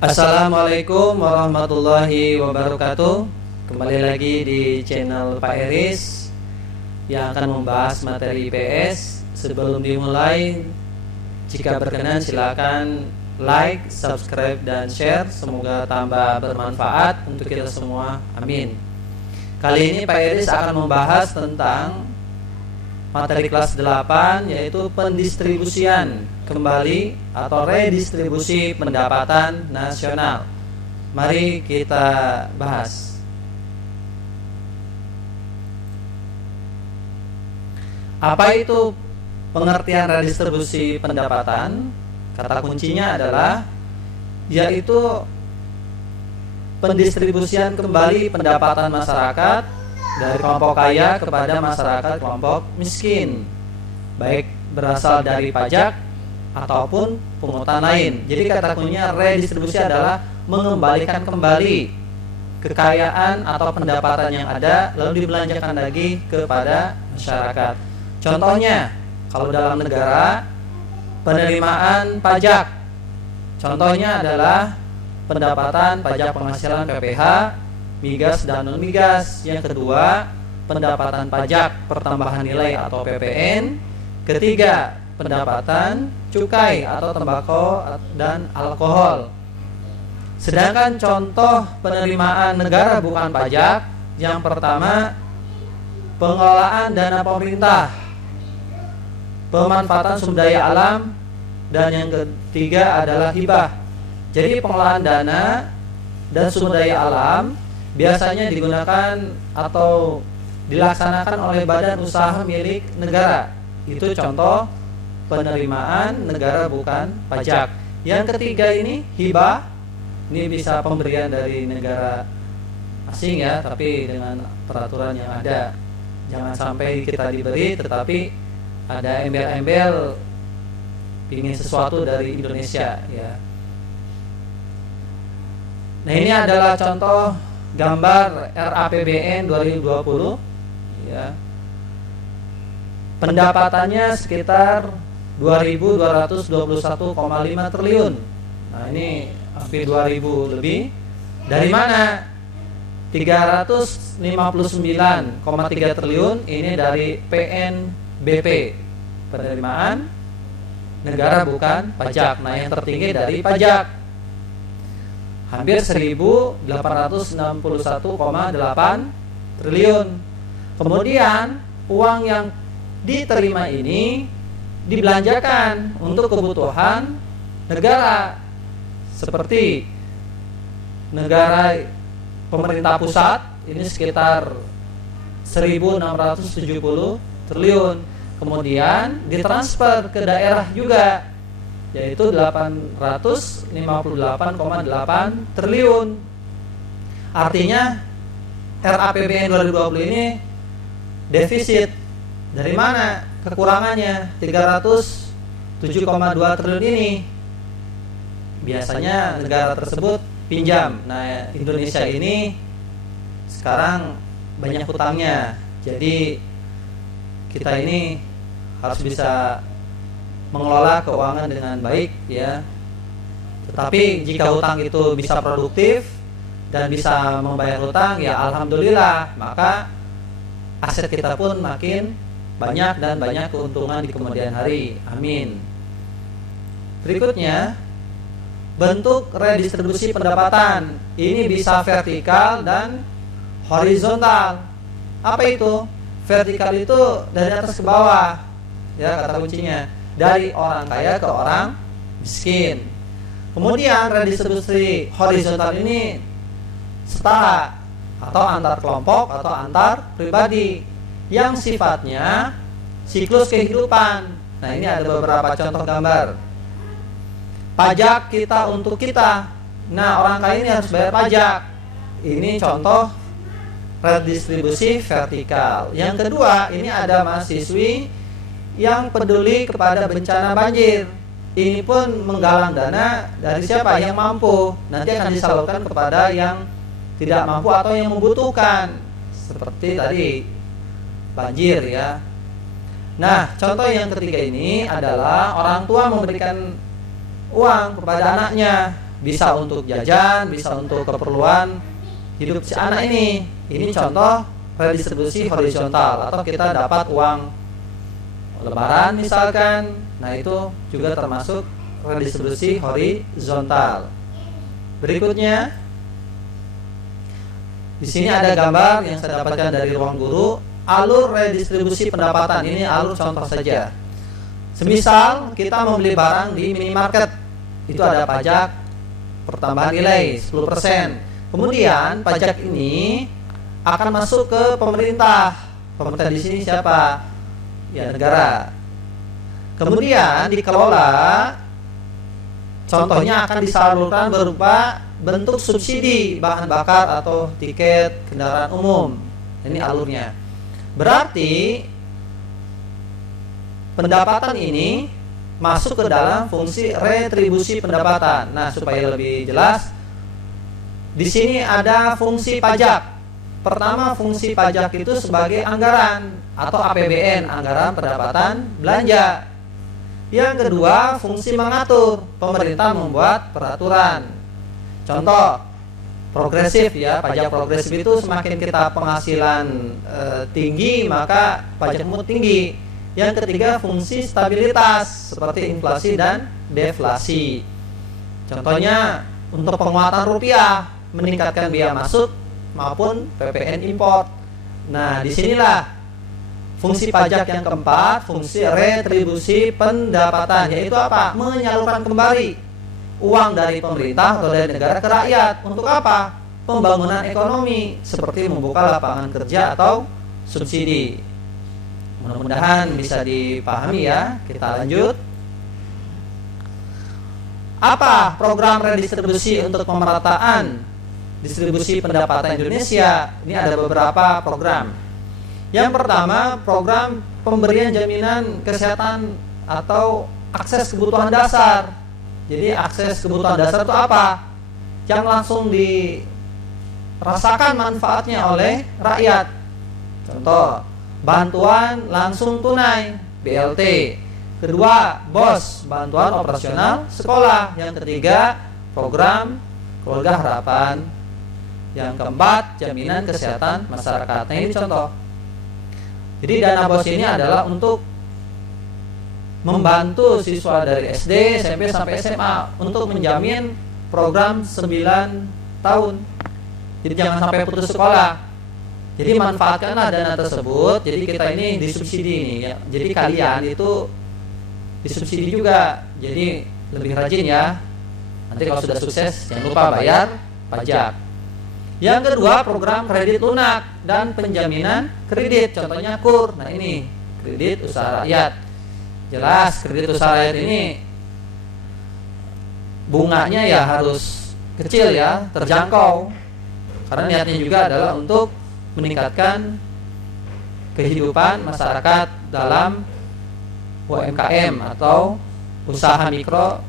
Assalamualaikum warahmatullahi wabarakatuh. Kembali lagi di channel Pak Eris yang akan membahas materi IPS. Sebelum dimulai, jika berkenan silakan like, subscribe, dan share. Semoga tambah bermanfaat untuk kita semua. Amin. Kali ini Pak Eris akan membahas tentang materi kelas 8, yaitu pendistribusian kembali atau redistribusi pendapatan nasional. Mari kita bahas. Apa itu pengertian redistribusi pendapatan? Kata kuncinya adalah yaitu pendistribusian kembali pendapatan masyarakat dari kelompok kaya kepada masyarakat kelompok miskin, baik berasal dari pajak ataupun pungutan lain. Jadi kata kuncinya redistribusi adalah mengembalikan kembali kekayaan atau pendapatan yang ada lalu dibelanjakan lagi kepada masyarakat. Contohnya, kalau dalam negara penerimaan pajak, contohnya adalah pendapatan pajak penghasilan PPH, migas dan non migas. Yang kedua, pendapatan pajak pertambahan nilai atau PPN. Ketiga, pendapatan cukai atau tembakau dan alkohol. Sedangkan contoh penerimaan negara bukan pajak, yang pertama pengelolaan dana pemerintah, pemanfaatan sumber daya alam, dan yang ketiga adalah hibah. Jadi pengelolaan dana dan sumber daya alam biasanya digunakan atau dilaksanakan oleh badan usaha milik negara. Itu contoh penerimaan negara bukan pajak. Yang ketiga ini hibah. Ini bisa pemberian dari negara asing ya, tapi dengan peraturan yang ada. Jangan sampai kita diberi tetapi ada embel-embel ingin sesuatu dari Indonesia ya. Nah, ini adalah contoh gambar RAPBN 2020 ya. Pendapatannya sekitar 2.221,5 triliun. Nah, ini hampir 2.000 lebih. Dari mana? 359,3 triliun ini dari PNBP, penerimaan negara bukan pajak. Nah, yang tertinggi dari pajak, hampir 1.861,8 triliun. Kemudian uang yang diterima ini dibelanjakan untuk kebutuhan negara, seperti negara pemerintah pusat ini sekitar 1.670 triliun. Kemudian ditransfer ke daerah juga, yaitu 858,8 triliun. Artinya RAPBN 2020 ini defisit. Dari mana kekurangannya? 307,2 triliun ini biasanya negara tersebut pinjam. Nah, Indonesia ini sekarang banyak hutangnya. Jadi kita ini harus bisa mengelola keuangan dengan baik ya. Tetapi jika hutang itu bisa produktif dan bisa membayar hutang, ya alhamdulillah, maka aset kita pun makin banyak dan banyak keuntungan di kemudian hari. Amin. Berikutnya, bentuk redistribusi pendapatan. Ini bisa vertikal dan horizontal. Apa itu? Vertikal itu dari atas ke bawah. Ya, kata kuncinya. Dari orang kaya ke orang miskin. Kemudian redistribusi horizontal ini setara atau antar kelompok atau antar pribadi yang sifatnya siklus kehidupan. Nah, ini ada beberapa contoh gambar. Pajak kita untuk kita. Nah, orang kaya ini harus bayar pajak. Ini contoh redistribusi vertikal. Yang kedua, ini ada mahasiswi yang peduli kepada bencana banjir. Ini pun menggalang dana dari siapa? Yang mampu. Nanti akan disalurkan kepada yang tidak mampu atau yang membutuhkan. Seperti tadi banjir ya. Nah, contoh yang ketiga ini adalah orang tua memberikan uang kepada anaknya. bisa untuk jajan, bisa untuk keperluan hidup si anak ini. Ini contoh redistribusi horizontal, atau kita dapat uang lebaran misalkan. Nah, itu juga termasuk redistribusi horizontal. Berikutnya, di sini ada gambar yang saya dapatkan dari Ruang Guru, alur redistribusi pendapatan. Ini alur contoh saja. Semisal kita membeli barang di minimarket, itu ada pajak pertambahan nilai 10%. Kemudian pajak ini akan masuk ke pemerintah. Pemerintah di sini siapa? Ya, negara. Kemudian dikelola, contohnya akan disalurkan berupa bentuk subsidi bahan bakar atau tiket kendaraan umum. Ini alurnya. Berarti pendapatan ini masuk ke dalam fungsi retribusi pendapatan. Nah, supaya lebih jelas, di sini ada fungsi pajak. Pertama, fungsi pajak itu sebagai anggaran atau APBN, anggaran pendapatan belanja. Yang kedua, fungsi mengatur. Pemerintah membuat peraturan. Contoh progresif ya, pajak progresif itu semakin kita penghasilan tinggi, maka pajakmu tinggi. Yang ketiga, fungsi stabilitas seperti inflasi dan deflasi. Contohnya untuk penguatan rupiah, meningkatkan biaya masuk maupun PPN import. Nah, disinilah fungsi pajak yang keempat, fungsi retribusi pendapatan, yaitu apa? Menyalurkan kembali uang dari pemerintah atau dari negara ke rakyat. Untuk apa? Pembangunan ekonomi, seperti membuka lapangan kerja atau subsidi. Mudah-mudahan bisa dipahami ya. Kita lanjut. Apa program redistribusi untuk pemerataan distribusi pendapatan Indonesia? Ini ada beberapa program. Yang pertama, program pemberian jaminan kesehatan atau akses kebutuhan dasar. Jadi akses kebutuhan dasar itu apa? Yang langsung dirasakan manfaatnya oleh rakyat. Contoh, bantuan langsung tunai, BLT. Kedua, BOS, bantuan operasional sekolah. Yang ketiga, program keluarga harapan. Yang keempat, jaminan kesehatan masyarakat. Nah, ini contoh. Jadi dana BOS ini adalah untuk membantu siswa dari SD, SMP sampai SMA untuk menjamin program 9 tahun. Jadi jangan sampai putus sekolah. Jadi manfaatkanlah dana tersebut. Jadi kita ini disubsidi ini ya. Jadi kalian itu disubsidi juga. Jadi lebih rajin ya. Nanti kalau sudah sukses jangan lupa bayar pajak. Yang kedua, program kredit lunak dan penjaminan kredit. Contohnya KUR. Nah, ini kredit usaha rakyat. Jelas kredit usaha rakyat ini bunganya ya harus kecil ya, terjangkau. Karena niatnya juga adalah untuk meningkatkan kehidupan masyarakat dalam UMKM atau usaha mikro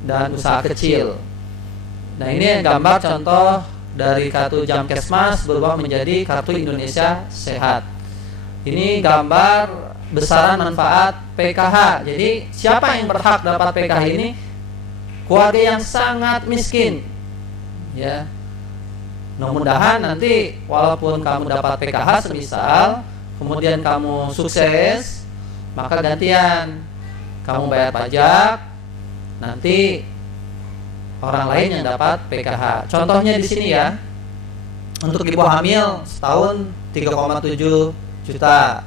dan usaha kecil. Nah, ini gambar contoh dari kartu Jamkesmas berubah menjadi kartu Indonesia Sehat. Ini gambar besaran manfaat PKH. Jadi siapa yang berhak dapat PKH ini? Keluarga yang sangat miskin. Ya. Mudah-mudahan nanti walaupun kamu dapat PKH semisal, kemudian kamu sukses, maka gantian kamu bayar pajak, nanti orang lain yang dapat PKH. Contohnya di sini ya. Untuk ibu hamil setahun 3,7 juta.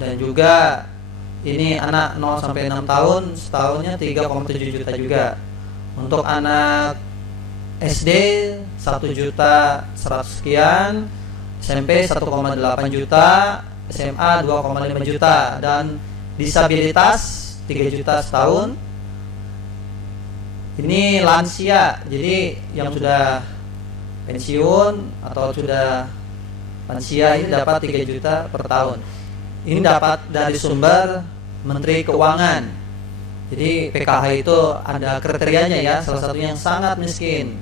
Dan juga ini anak 0 sampai 6 tahun setahunnya 3,7 juta juga. Untuk anak SD 1 juta 100 sekian, SMP 1,8 juta, SMA 2,5 juta, dan disabilitas 3 juta setahun. Ini lansia, jadi yang sudah pensiun atau sudah lansia ini dapat 3 juta per tahun. Ini dapat dari sumber Menteri Keuangan. Jadi PKH itu ada kriterianya ya, salah satunya yang sangat miskin.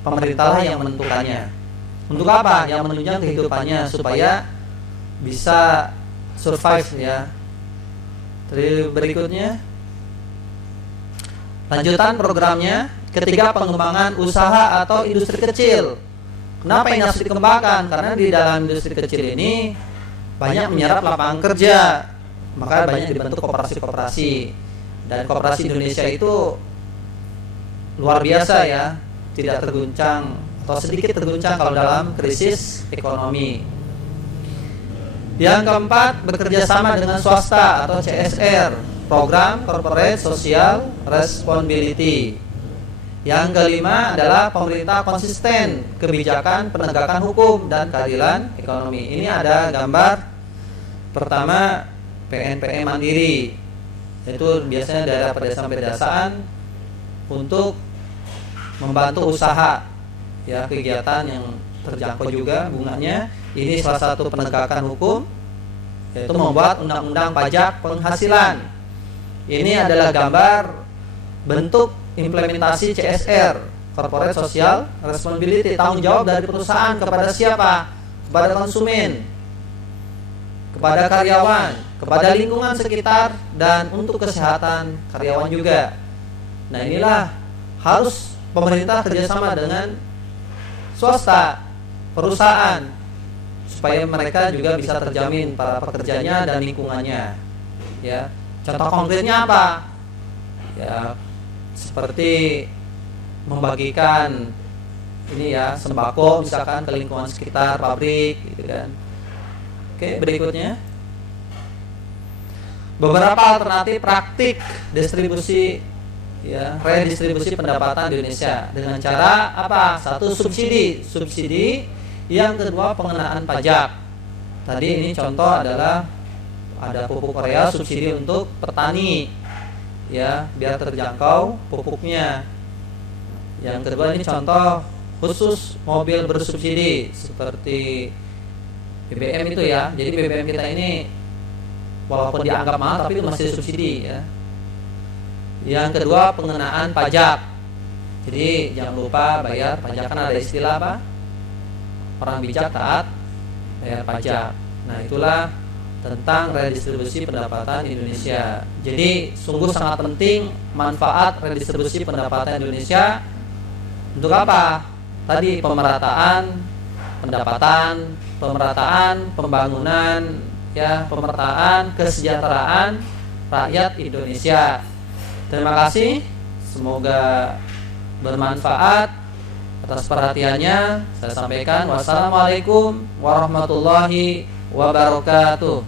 Pemerintahlah yang menentukannya. Untuk apa? Yang menunjang kehidupannya supaya bisa survive ya. Terus berikutnya, lanjutan programnya Ketiga, pengembangan usaha atau industri kecil. Kenapa ini harus dikembangkan? Karena di dalam industri kecil ini banyak menyerap lapangan kerja, maka banyak dibentuk koperasi-koperasi. Dan koperasi Indonesia itu luar biasa ya, tidak terguncang atau sedikit terguncang kalau dalam krisis ekonomi. Yang keempat, bekerja sama dengan swasta atau CSR, program Corporate Social Responsibility. Yang kelima adalah pemerintah konsisten kebijakan penegakan hukum dan keadilan ekonomi. Ini ada gambar pertama PNPM mandiri, itu biasanya daerah pedesaan untuk membantu usaha ya, kegiatan yang terjangkau juga bunganya. Ini salah satu penegakan hukum, yaitu membuat undang-undang pajak penghasilan. Ini adalah gambar bentuk implementasi CSR, Corporate Social Responsibility, tanggung jawab dari perusahaan kepada siapa? Kepada konsumen, kepada karyawan, kepada lingkungan sekitar, dan untuk kesehatan karyawan juga. Nah, inilah harus pemerintah kerjasama dengan swasta, perusahaan, supaya mereka juga bisa terjamin para pekerjanya dan lingkungannya. Ya, contoh konkretnya apa? Ya, seperti membagikan ini ya, sembako misalkan ke lingkungan sekitar pabrik gitu kan. Oke, berikutnya beberapa alternatif praktik distribusi ya, redistribusi pendapatan di Indonesia dengan cara apa? Satu, subsidi. Yang kedua, pengenaan pajak. Tadi ini contoh adalah ada pupuk urea subsidi untuk petani ya, biar terjangkau pupuknya. Yang kedua, ini contoh khusus mobil bersubsidi seperti BBM itu ya. Jadi BBM kita ini walaupun dianggap mahal tapi itu masih subsidi ya. Yang kedua, pengenaan pajak. Jadi jangan lupa bayar pajak, kan ada istilah apa? Orang bijak taat bayar pajak. Nah, itulah tentang redistribusi pendapatan Indonesia. Jadi sungguh sangat penting manfaat redistribusi pendapatan Indonesia untuk apa? Tadi pemerataan pendapatan, pemerataan pembangunan ya, pemerataan kesejahteraan rakyat Indonesia. Terima kasih, semoga bermanfaat. Atas perhatiannya saya sampaikan wassalamualaikum warahmatullahi wabarakatuh.